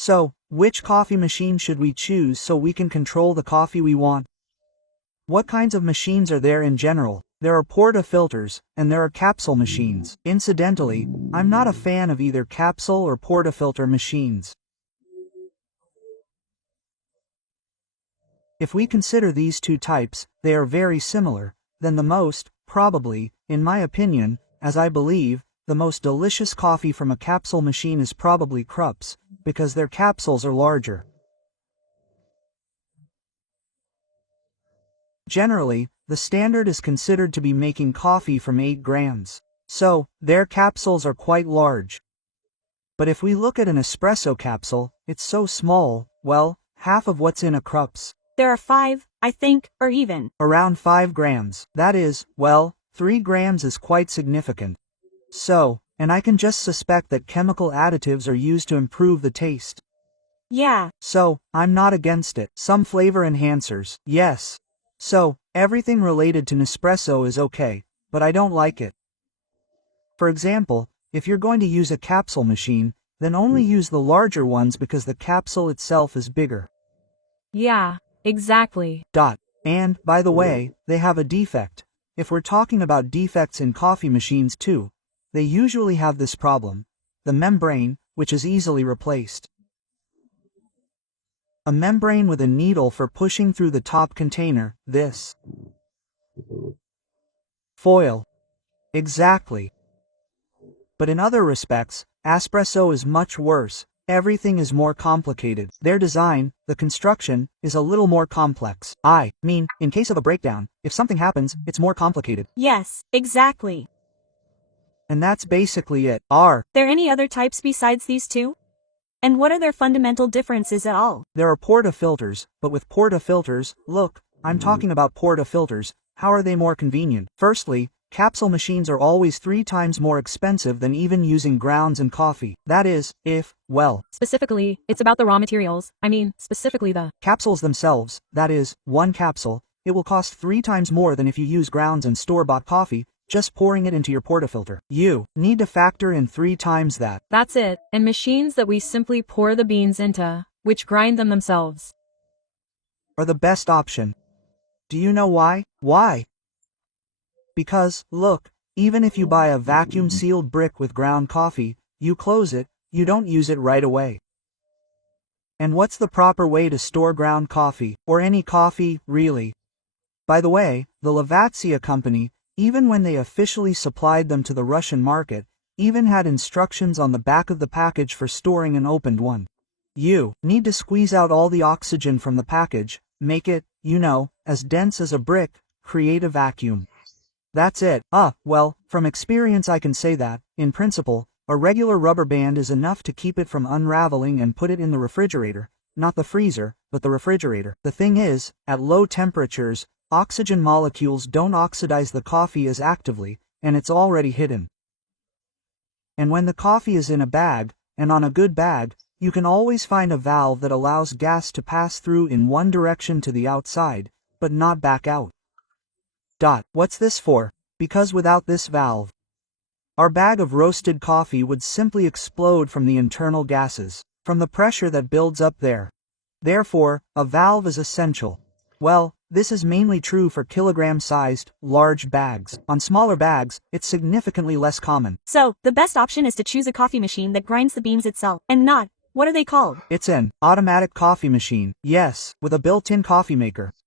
So, which coffee machine should we choose so we can control the coffee we want? What kinds of machines are there in general? There are portafilters, and there are capsule machines. Incidentally, I'm not a fan of either capsule or portafilter machines. If we consider these two types, they are very similar, then the most, probably, in my opinion, as I believe, the most delicious coffee from a capsule machine is probably Krups, because their capsules are larger. Generally, the standard is considered to be making coffee from 8 grams. So, their capsules are quite large. But if we look at an espresso capsule, it's so small, well, half of what's in a Krups. There are 5, I think, or even around 5 grams. That is, well, 3 grams is quite significant. So, and I can just suspect that chemical additives are used to improve the taste. Yeah. So, I'm not against it. Some flavor enhancers, yes. So, everything related to Nespresso is okay, but I don't like it. For example, if you're going to use a capsule machine, then only use the larger ones because the capsule itself is bigger. Yeah, exactly. And, by the way, they have a defect. If we're talking about defects in coffee machines too, they usually have this problem: the membrane, which is easily replaced. A membrane with a needle for pushing through the top container, this foil. Exactly. But in other respects, espresso is much worse. Everything is more complicated. Their design, the construction, is a little more complex. I mean, in case of a breakdown, if something happens, it's more complicated. Yes, exactly. And that's basically it. Are there any other types besides these two? And what are their fundamental differences at all? There are portafilters, but with portafilters, look, I'm talking about portafilters, how are they more convenient? Firstly, capsule machines are always 3 times more expensive than even using grounds and coffee. That is, if, well. Specifically, it's about the raw materials. I mean, specifically the capsules themselves. That is, one capsule, it will cost 3 times more than if you use grounds and store-bought coffee, just pouring it into your portafilter. You need to factor in 3 times that. That's it. And machines that we simply pour the beans into, which grind them themselves, are the best option. Do you know why? Why? Because, look, even if you buy a vacuum-sealed brick with ground coffee, you close it, you don't use it right away. And what's the proper way to store ground coffee, or any coffee, really? By the way, the Lavatia company, even when they officially supplied them to the Russian market, even had instructions on the back of the package for storing an opened one. You need to squeeze out all the oxygen from the package, make it, you know, as dense as a brick, create a vacuum. That's it. Well, from experience I can say that, in principle, a regular rubber band is enough to keep it from unraveling and put it in the refrigerator, not the freezer, but the refrigerator. The thing is, at low temperatures, oxygen molecules don't oxidize the coffee as actively, and it's already hidden. And when the coffee is in a bag, and on a good bag, you can always find a valve that allows gas to pass through in one direction to the outside, but not back out. What's this for? Because without this valve, our bag of roasted coffee would simply explode from the internal gases, from the pressure that builds up there. Therefore, a valve is essential. Well, this is mainly true for kilogram-sized, large bags. On smaller bags, it's significantly less common. So, the best option is to choose a coffee machine that grinds the beans itself, and not, what are they called? It's an automatic coffee machine, yes, with a built-in coffee maker.